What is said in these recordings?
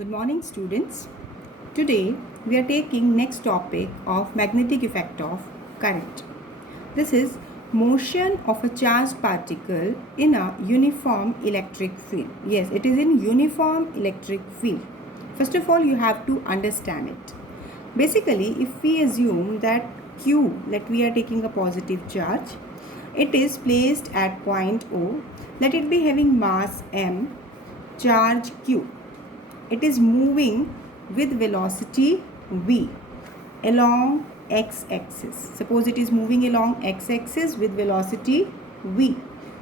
Good morning, students. Today we are taking next topic of magnetic effect of current. This is motion of a charged particle in a uniform electric field. Yes, it is in uniform electric field. First of all, you have to understand it. Basically, if we assume that Q, that we are taking a positive charge, it is placed at point O, let it be having mass m, charge Q. It is moving with velocity v along x-axis. Suppose it is moving along x-axis with velocity v.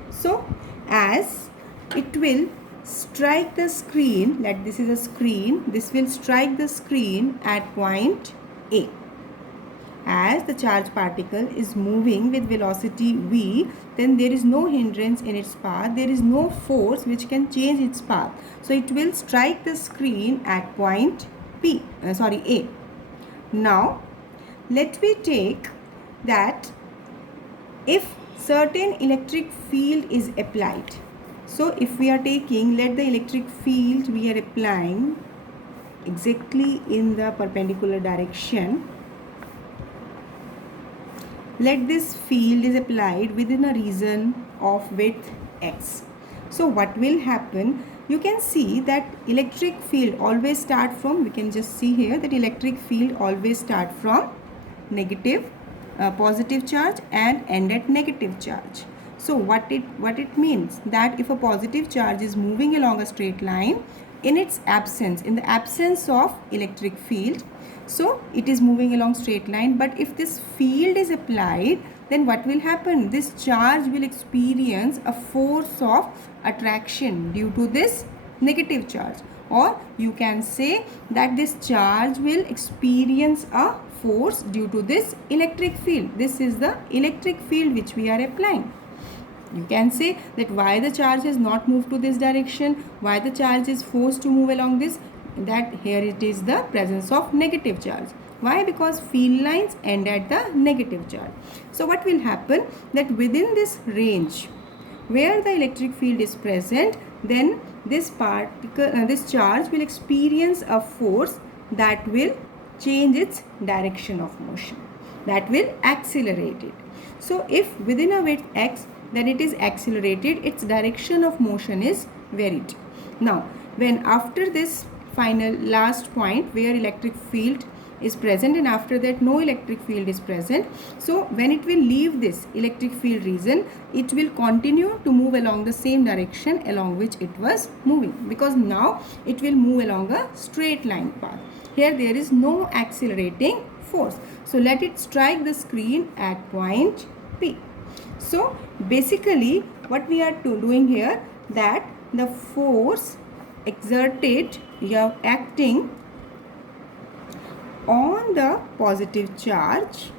So as it will strike the screen, like this is a screen, this will strike the screen at point A. As the charged particle is moving with velocity v, then there is no hindrance in its path, there is no force which can change its path. So it will strike the screen at point A. Now let me take that if certain electric field is applied. So if we are taking, let the electric field we are applying exactly in the perpendicular direction. Let this field is applied within a region of width x. So what will happen? You can see that electric field always start from, we can just see here that electric field always start from positive charge and end at negative charge. So what it means that if a positive charge is moving along a straight line, in its absence, in the absence of electric field, so it is moving along straight line, but if this field is applied, then what will happen? This charge will experience a force of attraction due to this negative charge, or you can say that this charge will experience a force due to this electric field. This is the electric field which we are applying. You can say that why the charge has not moved to this direction, why the charge is forced to move along this, that here it is the presence of negative charge. Why? Because field lines end at the negative charge. So what will happen, that within this range where the electric field is present, then this particle, this charge will experience a force that will change its direction of motion, that will accelerate it. So if within a width x, then it is accelerated, its direction of motion is varied. Now when after this final last point where electric field is present and after that no electric field is present, so when it will leave this electric field region, it will continue to move along the same direction along which it was moving, because now it will move along a straight line path. Here there is no accelerating force. So let it strike the screen at point P. So basically what we are doing here, that the force exerted, you are acting on the positive charge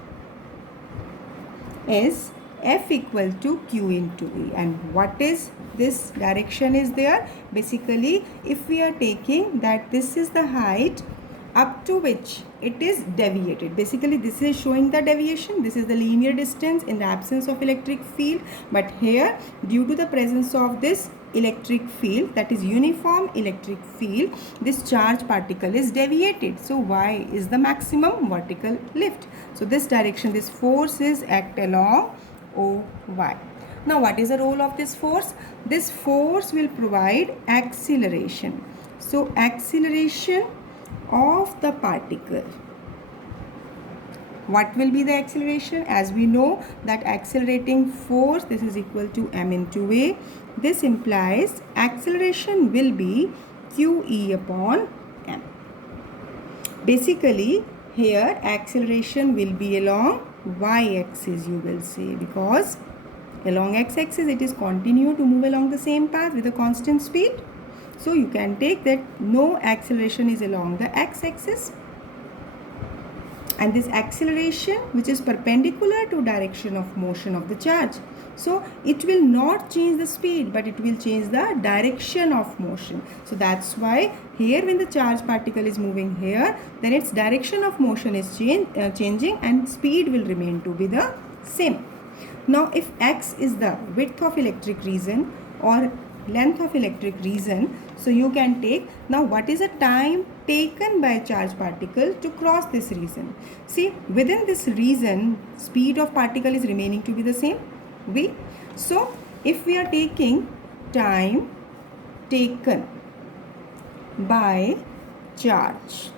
is F equal to Q into E. And what is this direction is there? Basically, if we are taking that this is the height up to which it is deviated. Basically this is showing the deviation, this is the linear distance in the absence of electric field, but here due to the presence of this electric field, that is uniform electric field, this charge particle is deviated. So y is the maximum vertical lift. So this direction, this force is act along OY. Now what is the role of this force? This force will provide acceleration. So acceleration of the particle. What will be the acceleration? As we know that accelerating force, this is equal to m into a. This implies acceleration will be QE upon m. Basically here acceleration will be along y-axis, you will say, because along x-axis it is continue to move along the same path with a constant speed. So you can take that no acceleration is along the x-axis, and this acceleration which is perpendicular to direction of motion of the charge. So it will not change the speed, but it will change the direction of motion. So that's why here when the charge particle is moving here, then its direction of motion is changing and speed will remain to be the same. Now if x is the width of electric region, or length of electric region. So you can take, now what is the time taken by a charged particle to cross this region? See, within this region, speed of particle is remaining to be the same, v. So if we are taking time taken by charge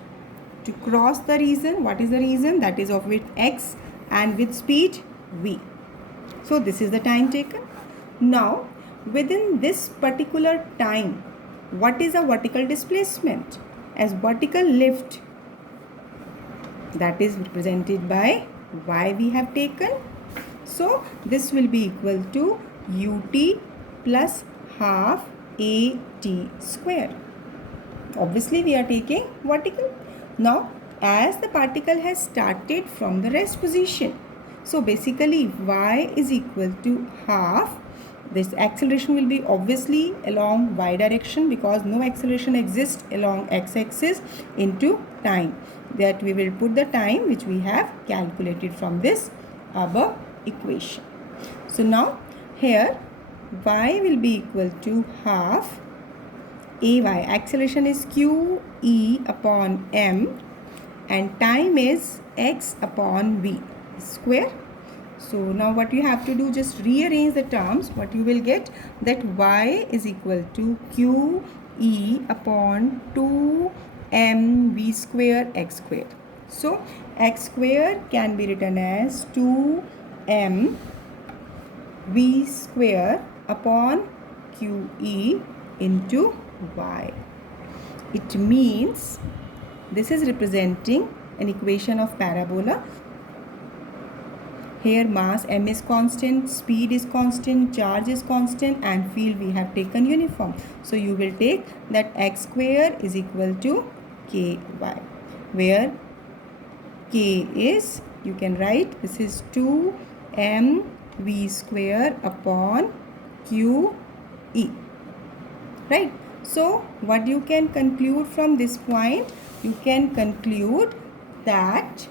to cross the region, what is the region? That is of width x and with speed v. So this is the time taken. Now within this particular time, what is a vertical displacement? As vertical lift, that is represented by y we have taken. So this will be equal to ut plus half at square. Obviously we are taking vertical. Now as the particle has started from the rest position, so basically y is equal to half. This acceleration will be obviously along y direction because no acceleration exists along x-axis into time. That we will put the time which we have calculated from this above equation. So now here y will be equal to half ay. Acceleration is q e upon m and time is x upon v square. So now what you have to do, just rearrange the terms. What you will get, that y is equal to q e upon 2 m v square x square. So x square can be written as 2 m v square upon q e into y. It means this is representing an equation of parabola. Here mass m is constant, speed is constant, charge is constant and field we have taken uniform. So you will take that x square is equal to ky, where k is, you can write this is 2 m v square upon q e, right? So what you can conclude from this point, you can conclude that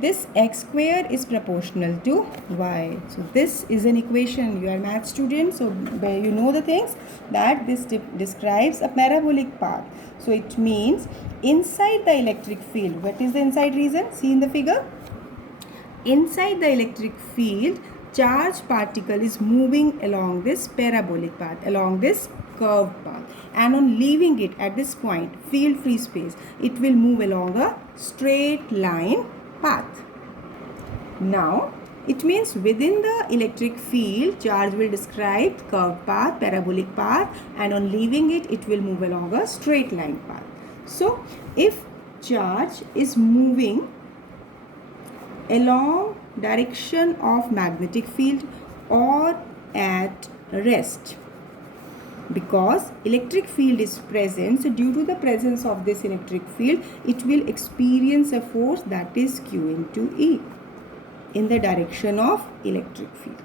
this x square is proportional to y. So this is an equation. You are math student, so you know the things, that this describes a parabolic path. So it means inside the electric field, what is the inside region? See in the figure. Inside the electric field, charged particle is moving along this parabolic path, along this curved path, and on leaving it at this point, field free space, it will move along a straight line path. Now it means within the electric field, charge will describe curved path, parabolic path, and on leaving it, it will move along a straight line path. So if charge is moving along direction of magnetic field or at rest, because electric field is present, so due to the presence of this electric field, it will experience a force that is q into E in the direction of electric field,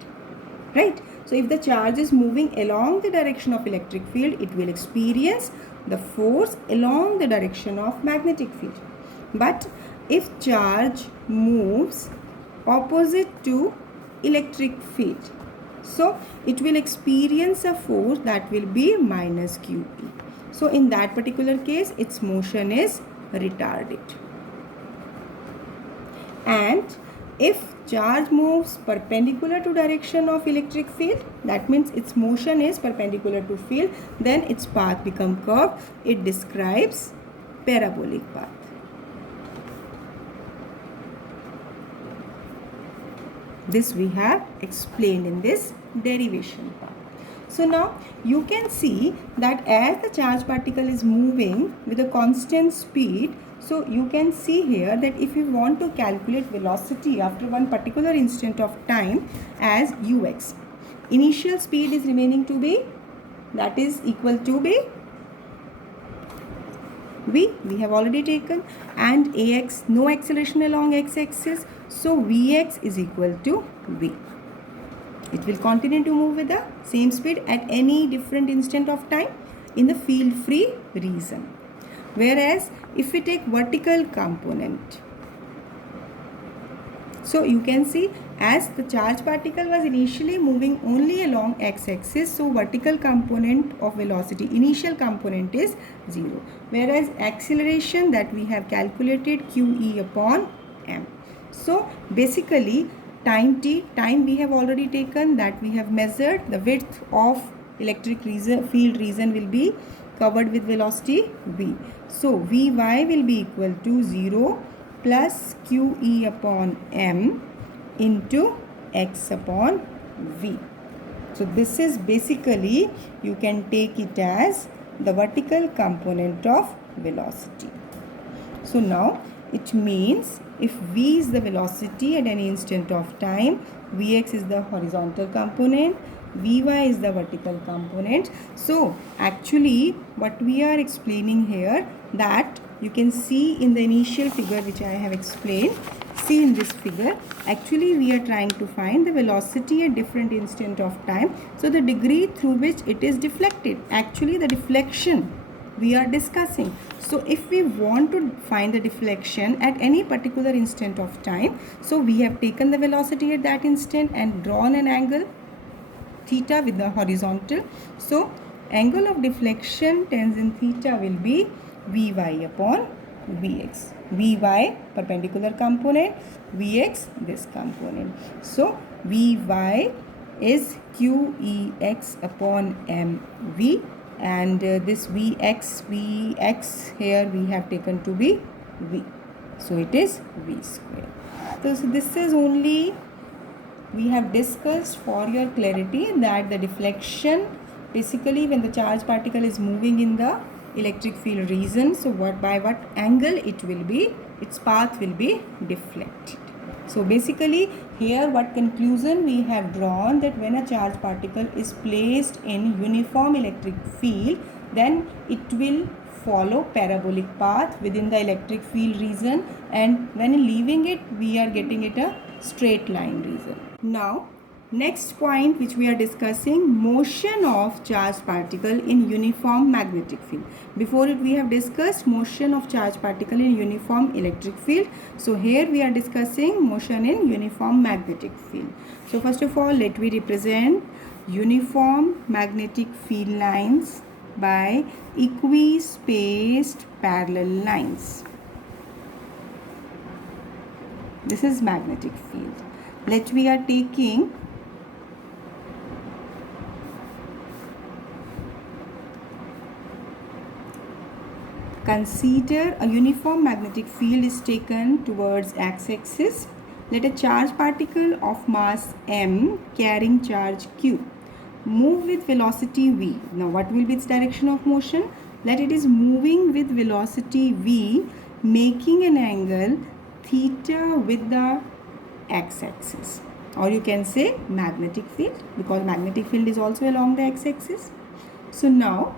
right? So if the charge is moving along the direction of electric field, it will experience the force along the direction of magnetic field. But if charge moves opposite to electric field, so it will experience a force that will be minus QE. So in that particular case, its motion is retarded. And if charge moves perpendicular to direction of electric field, that means its motion is perpendicular to field, then its path becomes curved. It describes parabolic path. This we have explained in this derivation part. So now you can see that as the charged particle is moving with a constant speed, so you can see here that if you want to calculate velocity after one particular instant of time as ux, initial speed is remaining to be, that is equal to be v, we have already taken, and ax, no acceleration along x-axis, so vx is equal to v. It will continue to move with the same speed at any different instant of time in the field free region. Whereas if we take vertical component, So you can see, as the charge particle was initially moving only along x-axis, so vertical component of velocity, initial component is 0. Whereas acceleration that we have calculated qE upon m. So basically time t, time we have already taken, that we have measured. The width of electric field region will be covered with velocity v. So Vy will be equal to 0 plus qE upon m into x upon v. So this is basically, you can take it as the vertical component of velocity. So now it means if v is the velocity at any instant of time, vx is the horizontal component, vy is the vertical component. So actually what we are explaining here, that you can see in the initial figure which I have explained. See in this figure, actually we are trying to find the velocity at different instant of time. So the degree through which it is deflected, actually the deflection we are discussing. So if we want to find the deflection at any particular instant of time, so we have taken the velocity at that instant and drawn an angle theta with the horizontal. So angle of deflection tangent theta will be Vy upon Vx. Vy perpendicular component, Vx this component. So Vy is Qex upon mv, and this Vx here we have taken to be v. So it is v square. So this is only we have discussed for your clarity, that the deflection basically when the charge particle is moving in the electric field region, so by what angle it will be, its path will be deflected. So basically here what conclusion we have drawn, that when a charge particle is placed in uniform electric field, then it will follow parabolic path within the electric field region, and when leaving it we are getting it a straight line region. Now next point which we are discussing, motion of charge particle in uniform magnetic field. Before it we have discussed motion of charge particle in uniform electric field. So here we are discussing motion in uniform magnetic field. So first of all, let me represent uniform magnetic field lines by equispaced parallel lines. This is magnetic field. Let we are taking consider a uniform magnetic field is taken towards x-axis. Let a charge particle of mass m carrying charge q move with velocity v. Now what will be its direction of motion? That it is moving with velocity v, making an angle theta with the x-axis, or you can say magnetic field, because magnetic field is also along the x-axis. So now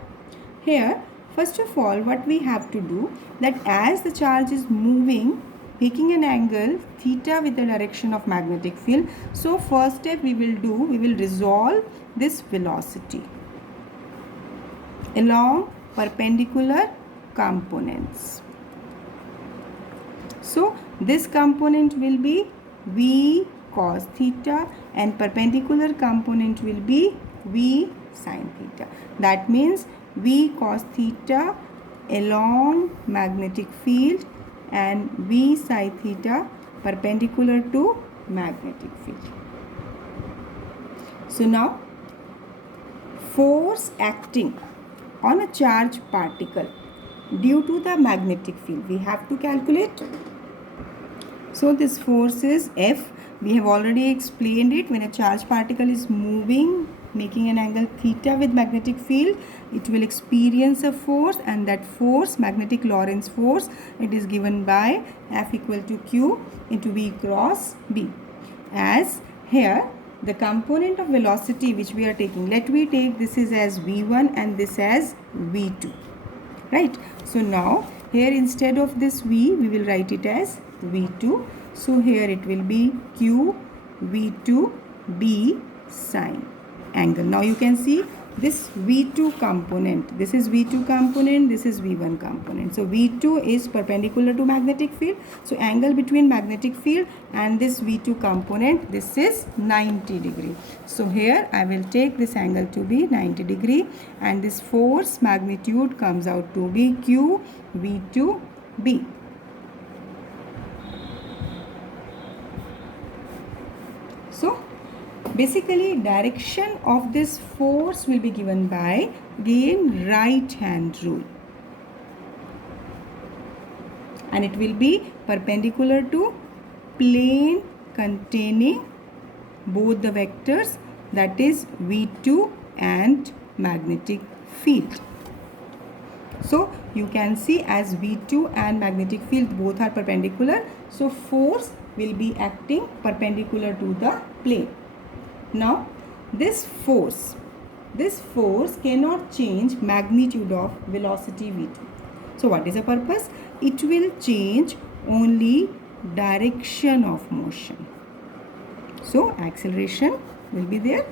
here first of all what we have to do, that as the charge is moving making an angle theta with the direction of magnetic field, so first step we will do, we will resolve this velocity along perpendicular components. So this component will be v cos theta and perpendicular component will be v sin theta. That means v cos theta along magnetic field and v psi theta perpendicular to magnetic field. So now force acting on a charged particle due to the magnetic field we have to calculate. So this force is F. We have already explained it. When a charged particle is moving making an angle theta with magnetic field, it will experience a force, and that force, magnetic Lorentz force, it is given by F equal to Q into V cross B. As here the component of velocity which we are taking, let me take this is as V1 and this as V2, right? So now here instead of this V we will write it as V2. So here it will be Q V2 B sine angle. Now you can see this V2 component, this is V2 component, this is V1 component. So V2 is perpendicular to magnetic field. So angle between magnetic field and this V2 component, this is 90 degree. So here I will take this angle to be 90 degree, and this force magnitude comes out to be Q V2B. So basically direction of this force will be given by again right hand rule, and it will be perpendicular to plane containing both the vectors, that is V2 and magnetic field. So you can see as V2 and magnetic field both are perpendicular, so force will be acting perpendicular to the plane. Now this force cannot change magnitude of velocity V2. So what is the purpose? It will change only direction of motion. So acceleration will be there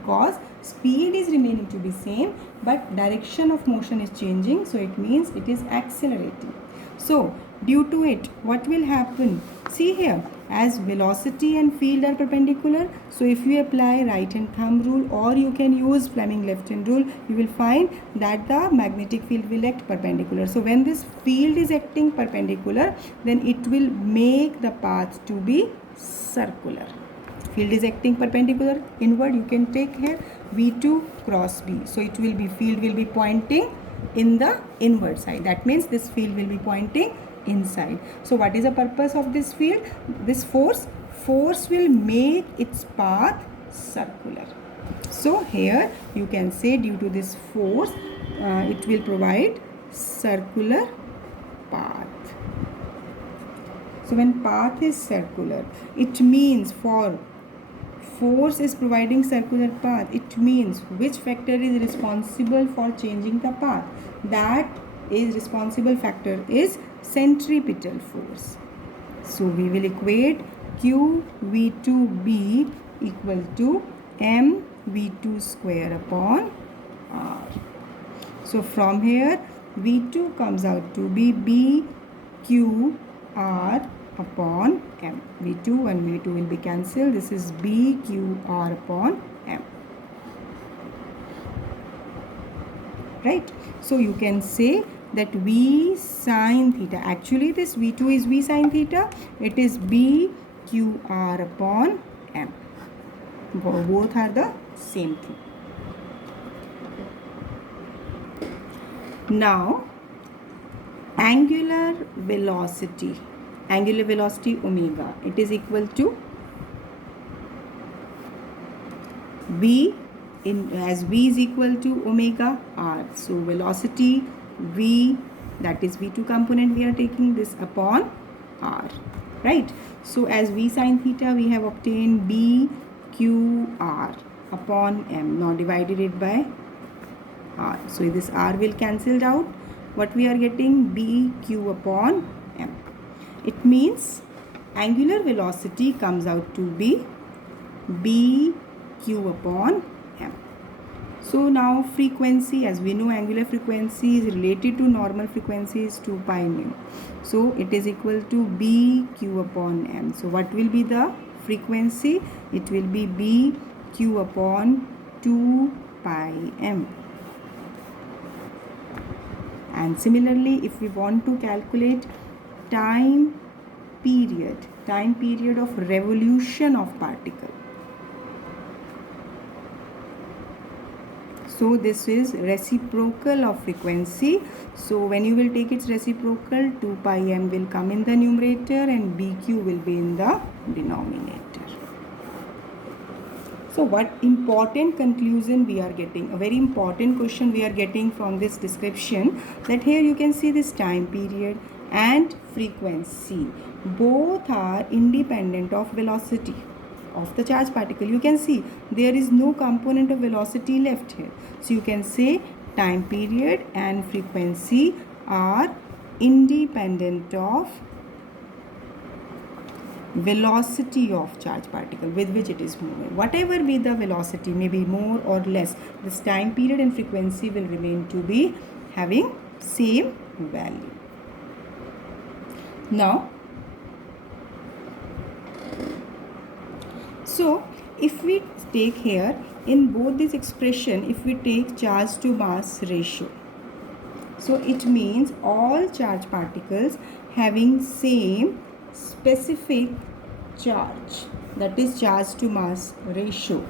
because speed is remaining to be same, but direction of motion is changing, so it means it is accelerating. So due to it, what will happen? See here, as velocity and field are perpendicular, so if you apply right hand thumb rule or you can use Fleming left hand rule, you will find that the magnetic field will act perpendicular. So when this field is acting perpendicular, then it will make the path to be circular. Field is acting perpendicular inward, you can take here V2 cross B. So it will be, field will be pointing in the inward side. That means this field will be pointing inside. So what is the purpose of this field? This force will make its path circular. So here you can say due to this force, it will provide circular path. So when path is circular, it means for force is providing circular path, it means which factor is responsible for changing the path? That is responsible factor is centripetal force. So we will equate Q V2B equal to M V2 square upon R. So from here V2 comes out to be B Q R upon M. V2 and V2 will be cancelled. This is B Q R upon M. Right? So you can say that V sine theta. Actually this V2 is V sine theta. It is B Q R upon M. Both are the same thing. Now angular velocity omega, it is equal to V as V is equal to omega R. So velocity V, that is V2 component, we are taking this upon R, right? So as V sine theta we have obtained B Q R upon M. Now divided it by R. So this R will cancelled out. What we are getting? B Q upon M. It means angular velocity comes out to be B Q upon M. So now frequency, as we know angular frequency is related to normal frequency is 2 pi mu. So it is equal to B Q upon M. So what will be the frequency? It will be B Q upon 2 pi M. And similarly, if we want to calculate time period of revolution of particle, so this is reciprocal of frequency. So when you will take its reciprocal, 2 pi M will come in the numerator and BQ will be in the denominator. So what important conclusion we are getting? A very important question we are getting from this description, that here you can see this time period and frequency. Both are independent of velocity of the charged particle. You can see there is no component of velocity left here. So you can say time period and frequency are independent of velocity of charge particle with which it is moving. Whatever be the velocity, maybe more or less, this time period and frequency will remain to be having same value. Now, so if we take here in both this expression, if we take charge to mass ratio, so it means all charge particles having same specific charge, that is charge to mass ratio,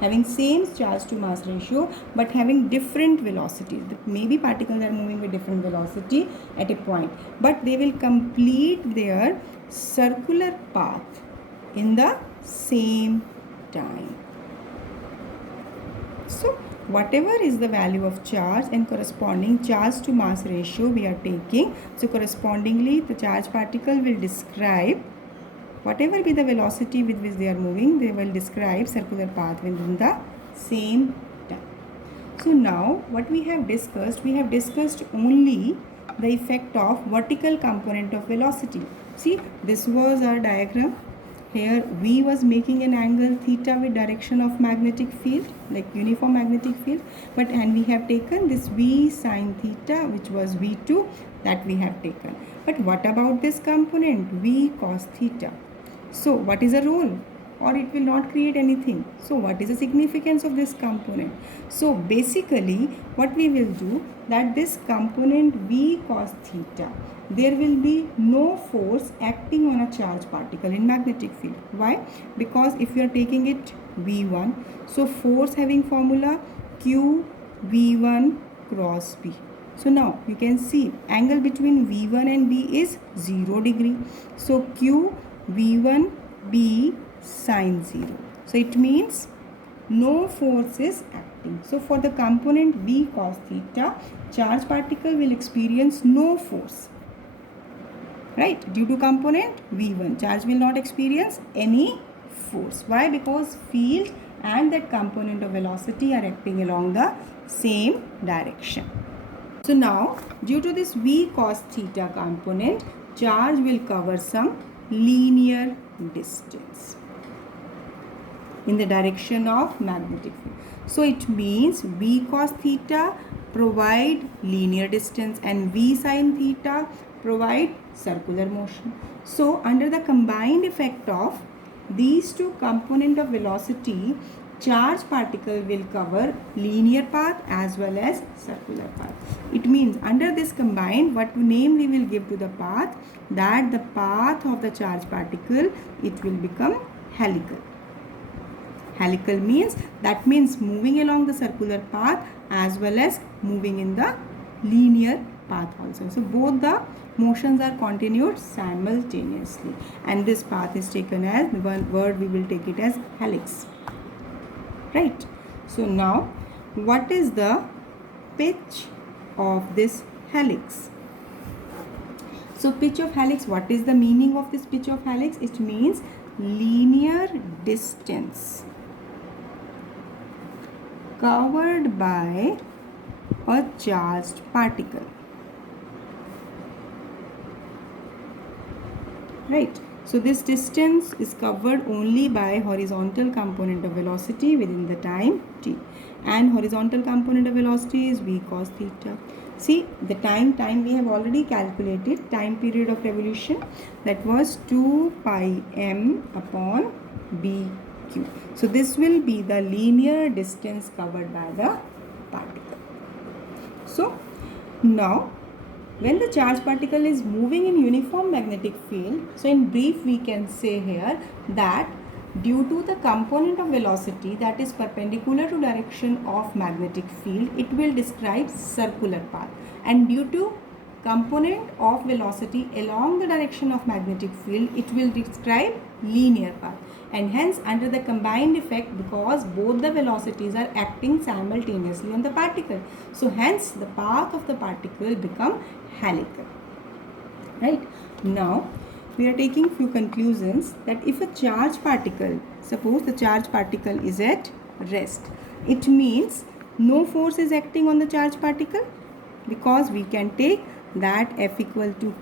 having same charge to mass ratio but having different velocities. Maybe particles are moving with different velocity at a point, but they will complete their circular path in the same time. So whatever is the value of charge and corresponding charge to mass ratio we are taking, so correspondingly the charge particle will describe whatever be the velocity with which they are moving, they will describe circular path within the same time. So now what we have discussed only the effect of vertical component of velocity. See, this was our diagram. Here V was making an angle theta with direction of magnetic field, like uniform magnetic field, and we have taken this V sine theta, which was V2, that we have taken. But what about this component V cos theta? So what is the role? Or it will not create anything. So what is the significance of this component? So basically what we will do, that this component V cos theta, there will be no force acting on a charged particle in magnetic field. Why? Because if you are taking it V1, so force having formula Q V1 cross B. So now you can see angle between V1 and B is 0 degree. So Q V1 B sine 0. So it means no force is acting. So for the component V cos theta, charge particle will experience no force. Right? Due to component V1, charge will not experience any force. Why? Because field and that component of velocity are acting along the same direction. So now, due to this V cos theta component, charge will cover some linear distance in the direction of magnetic field. So it means V cos theta provide linear distance and V sin theta provide circular motion. So under the combined effect of these two component of velocity, charge particle will cover linear path as well as circular path. It means under this combined, what name we will give to the path, that the path of the charge particle, it will become helical. Helical means, that means moving along the circular path as well as moving in the linear path also. So both the motions are continued simultaneously, and this path is taken as, one word we will take it as helix. Right? So now what is the pitch of this helix? So pitch of helix, what is the meaning of this pitch of helix? It means linear distance covered by a charged particle. Right? So this distance is covered only by horizontal component of velocity within the time t, and horizontal component of velocity is V cos theta. See, the time we have already calculated, time period of revolution, that was 2 pi m upon bq. So this will be the linear distance covered by the particle. So now when the charged particle is moving in uniform magnetic field, so in brief we can say here that due to the component of velocity that is perpendicular to direction of magnetic field, it will describe circular path, and due to component of velocity along the direction of magnetic field, it will describe linear path. And hence under the combined effect, because both the velocities are acting simultaneously on the particle, so hence the path of the particle become helical. Right? Now we are taking few conclusions, that if a charged particle, suppose the charged particle is at rest, it means no force is acting on the charged particle, because we can take that F equal to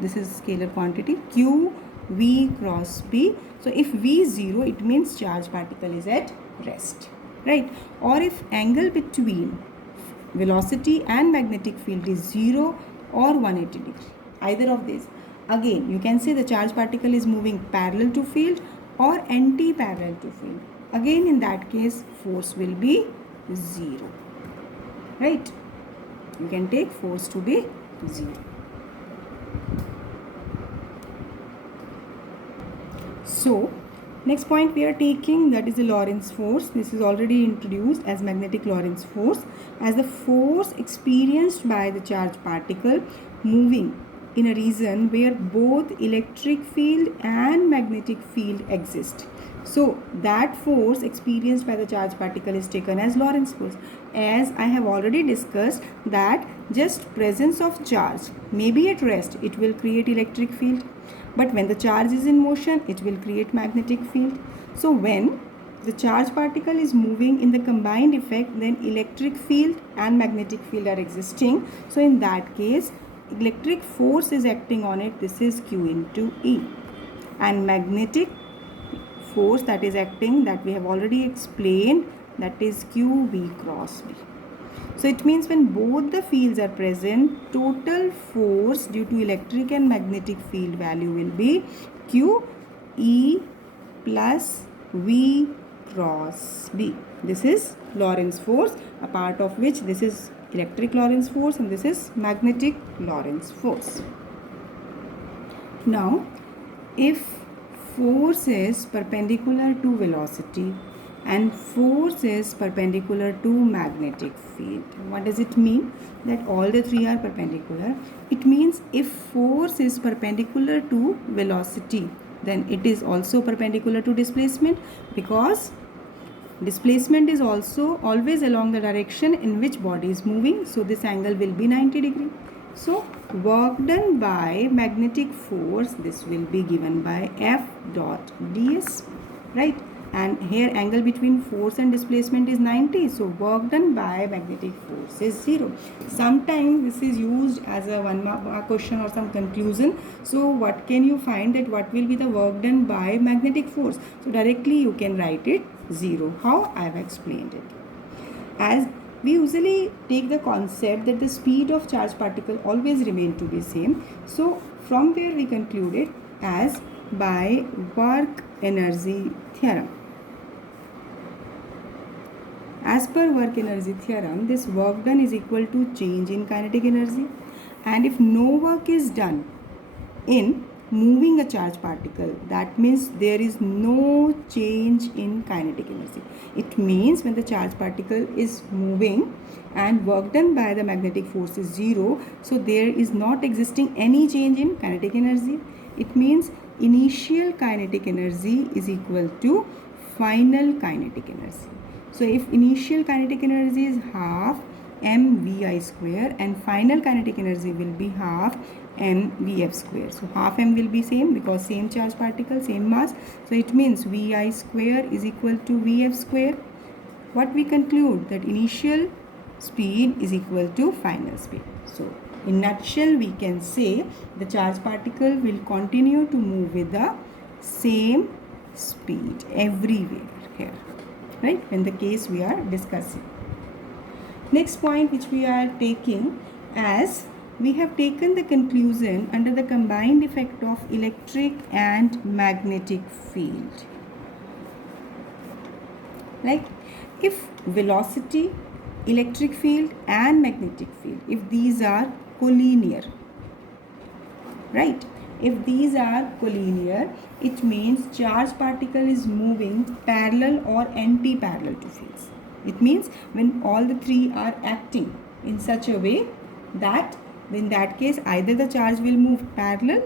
this is scalar quantity Q V cross B. So if V is 0, it means charge particle is at rest, right? Or if angle between velocity and magnetic field is 0 or 180 degree, either of these, again you can say the charge particle is moving parallel to field or anti-parallel to field. Again in that case force will be 0, right? You can take force to be 0. So next point we are taking, that is the Lorentz force. This is already introduced as magnetic Lorentz force, as the force experienced by the charged particle moving in a region where both electric field and magnetic field exist. So that force experienced by the charged particle is taken as Lorentz force. As I have already discussed that just presence of charge, maybe at rest it will create electric field, but when the charge is in motion it will create magnetic field. So when the charged particle is moving in the combined effect, then electric field and magnetic field are existing. So in that case electric force is acting on it, this is Q into E, and magnetic force that is acting, that we have already explained, that is Q V cross B. So it means when both the fields are present, total force due to electric and magnetic field value will be Q E plus V cross B. This is Lorentz force, a part of which this is electric Lorentz force and this is magnetic Lorentz force. Now, if force is perpendicular to velocity and force is perpendicular to magnetic field, what does it mean? That all the three are perpendicular. It means if force is perpendicular to velocity, then it is also perpendicular to displacement, because displacement is also always along the direction in which body is moving. So this angle will be 90 degree. So work done by magnetic force, this will be given by F dot ds, right? And here angle between force and displacement is 90. So work done by magnetic force is 0. Sometimes this is used as a one mark question or some conclusion. So what can you find, that what will be the work done by magnetic force? So directly you can write it 0. How? I have explained it. As we usually take the concept that the speed of charged particle always remain to be same. So from there we conclude it as by work energy theorem. As per work energy theorem, this work done is equal to change in kinetic energy, and if no work is done in moving a charged particle, that means there is no change in kinetic energy. It means when the charged particle is moving and work done by the magnetic force is 0, so there is not existing any change in kinetic energy. It means initial kinetic energy is equal to final kinetic energy. So if initial kinetic energy is half mvi square and final kinetic energy will be half mvf square. So half m will be same because same charge particle, same mass. So it means vi square is equal to vf square. What we conclude, that initial speed is equal to final speed. So in nutshell we can say the charge particle will continue to move with the same speed everywhere here, right, in the case we are discussing. Next point which we are taking, as we have taken the conclusion under the combined effect of electric and magnetic field. Like if velocity, electric field and magnetic field, if these are collinear, right? If these are collinear, it means charged particle is moving parallel or anti-parallel to fields. It means when all the three are acting in such a way that in that case either the charge will move parallel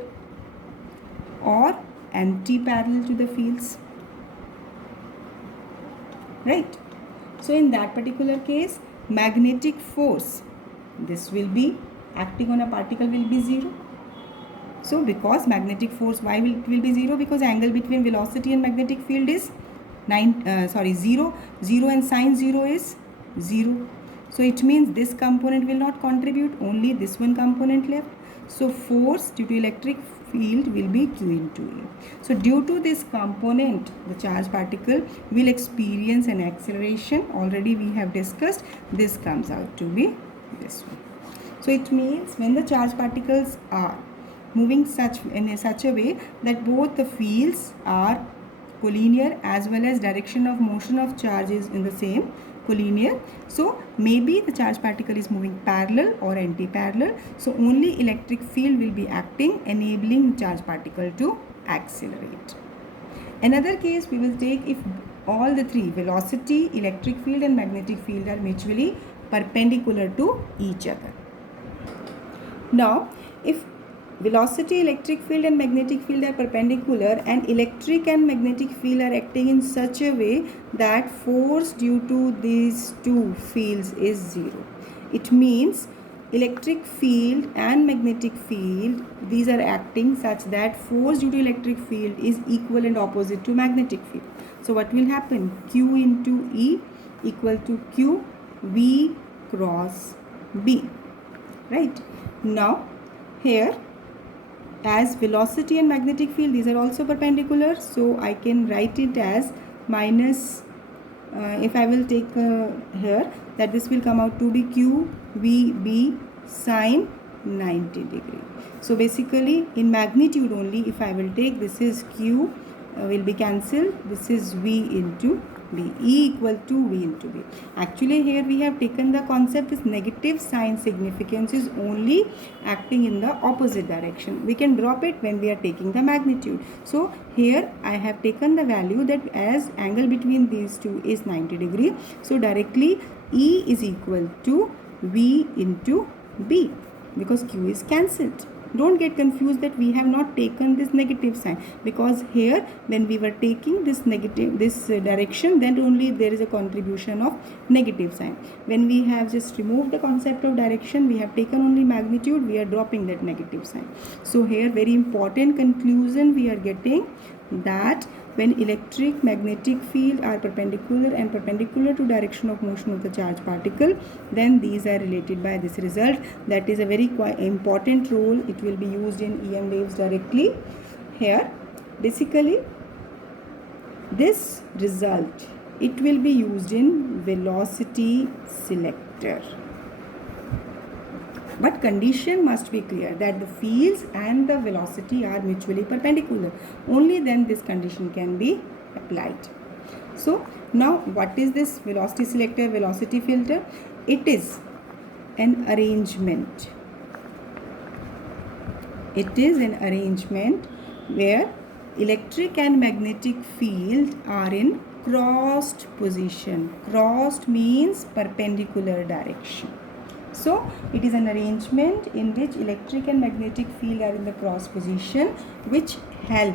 or anti-parallel to the fields, right? So in that particular case, magnetic force, this will be acting on a particle will be 0. So because magnetic force, why will it will be 0? Because angle between velocity and magnetic field is 0. 0 and sine 0 is 0. So it means this component will not contribute, only this one component left. So force due to electric field will be Q into A. So due to this component, the charged particle will experience an acceleration. Already we have discussed, this comes out to be this one. So it means when the charged particles are moving in such a way that both the fields are collinear as well as direction of motion of charge is in the same, collinear. So maybe the charged particle is moving parallel or anti-parallel. So only electric field will be acting, enabling charged particle to accelerate. Another case we will take if all the three, velocity, electric field and magnetic field, are mutually perpendicular to each other. Now, if velocity, electric field and magnetic field are perpendicular and electric and magnetic field are acting in such a way that force due to these two fields is zero. It means electric field and magnetic field, these are acting such that force due to electric field is equal and opposite to magnetic field. So what will happen? Q into E equal to Q V cross B. Right? Now here, as velocity and magnetic field, these are also perpendicular, so I can write it as minus, if I will take here, that this will come out to be Q V B sine 90 degree. So basically in magnitude only, if I will take, this is Q will be cancelled, this is V into B, E equal to V into B. Actually here we have taken the concept is negative sign significance is only acting in the opposite direction. We can drop it when we are taking the magnitude. So here I have taken the value that as angle between these two is 90 degree. So directly E is equal to V into B because Q is cancelled. Don't get confused that we have not taken this negative sign, because here when we were taking this negative, this direction, then only there is a contribution of negative sign. When we have just removed the concept of direction, we have taken only magnitude, we are dropping that negative sign. So here very important conclusion we are getting, that when electric magnetic field are perpendicular and perpendicular to direction of motion of the charged particle, then these are related by this result. That is a very important role. It will be used in EM waves directly. Here basically this result, it will be used in velocity selector. But condition must be clear that the fields and the velocity are mutually perpendicular. Only then this condition can be applied. So now what is this velocity selector, velocity filter? It is an arrangement. It is an arrangement where electric and magnetic field are in crossed position. Crossed means perpendicular direction. So it is an arrangement in which electric and magnetic field are in the cross position, which help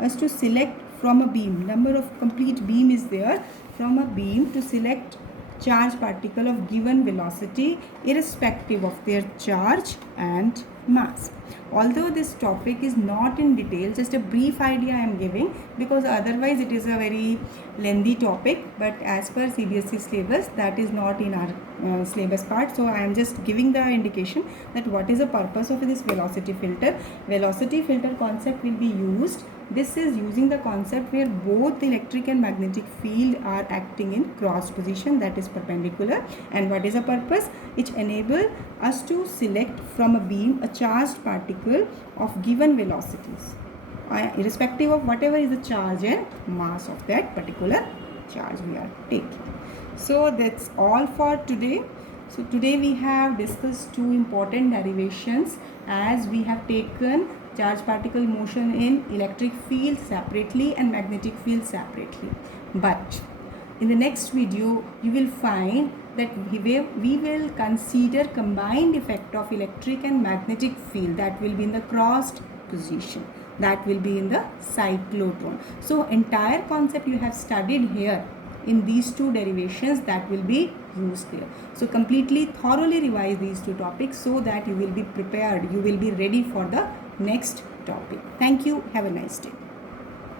us to select from a beam. Number of complete beam is there. From a beam to select charged particle of given velocity irrespective of their charge and mass. Although this topic is not in detail, just a brief idea I am giving, because otherwise it is a very lengthy topic, but as per CBSE syllabus that is not in our syllabus part. So I am just giving the indication that what is the purpose of this velocity filter. Velocity filter concept will be used. This is using the concept where both the electric and magnetic field are acting in cross position, that is perpendicular. And what is the purpose? It enables us to select from a beam a charged particle of given velocities, irrespective of whatever is the charge and mass of that particular charge we are taking. So that's all for today. So today we have discussed two important derivations, as we have taken charged particle motion in electric field separately and magnetic field separately. But in the next video you will find that we will consider combined effect of electric and magnetic field, that will be in the crossed position, that will be in the cyclotron. So entire concept you have studied here in these two derivations, that will be used there. So completely thoroughly revise these two topics so that you will be prepared, you will be ready for the next topic. Thank you. Have a nice day.